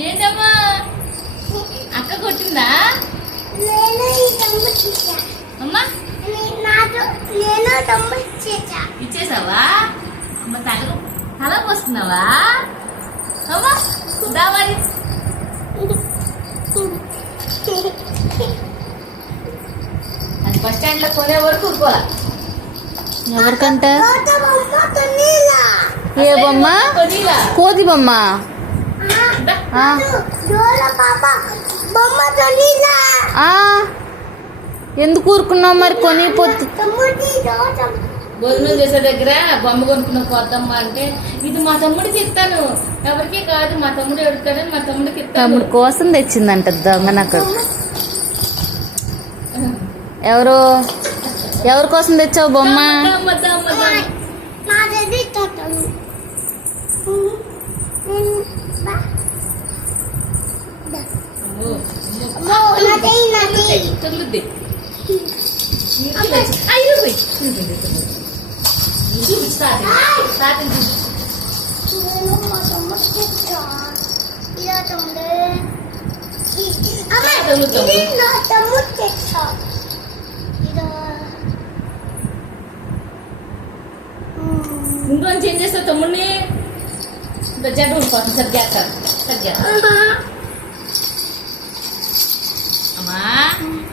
ఏంటమ్మా అక్క కొట్టిందా అమ్మా ఇచ్చేసావా అమ్మ తల పోస్తున్నావా అమ్మా దావాలి అది బస్ స్టాండ్ లో కొనే వరకు ఊరుకోవాలా ఎవరికంట ఏ బొమ్మ కోతి బొమ్మ ఎందుకు ఊరుకున్నావు మరి కొని భోజనం చేసే దగ్గర బొమ్మ కొనుక్కున్న పోద్దమ్మా అంటే ఇది మా తమ్ముడికి ఇస్తాను ఎవరికి కాదు మా తమ్ముడు ఎడుతాడని మా తమ్ముడికి ఇస్తాను తమ్ముడు కోసం తెచ్చిందంట దొంగ నాకు ఎవరి కోసం తెచ్చావు బొమ్మ తగులుద్ది ఇంకొంచెం ఏం చేస్తావు తమ్ముడిని జడ్డు ఉండిపోతుంది సరిగ్గా అమ్మా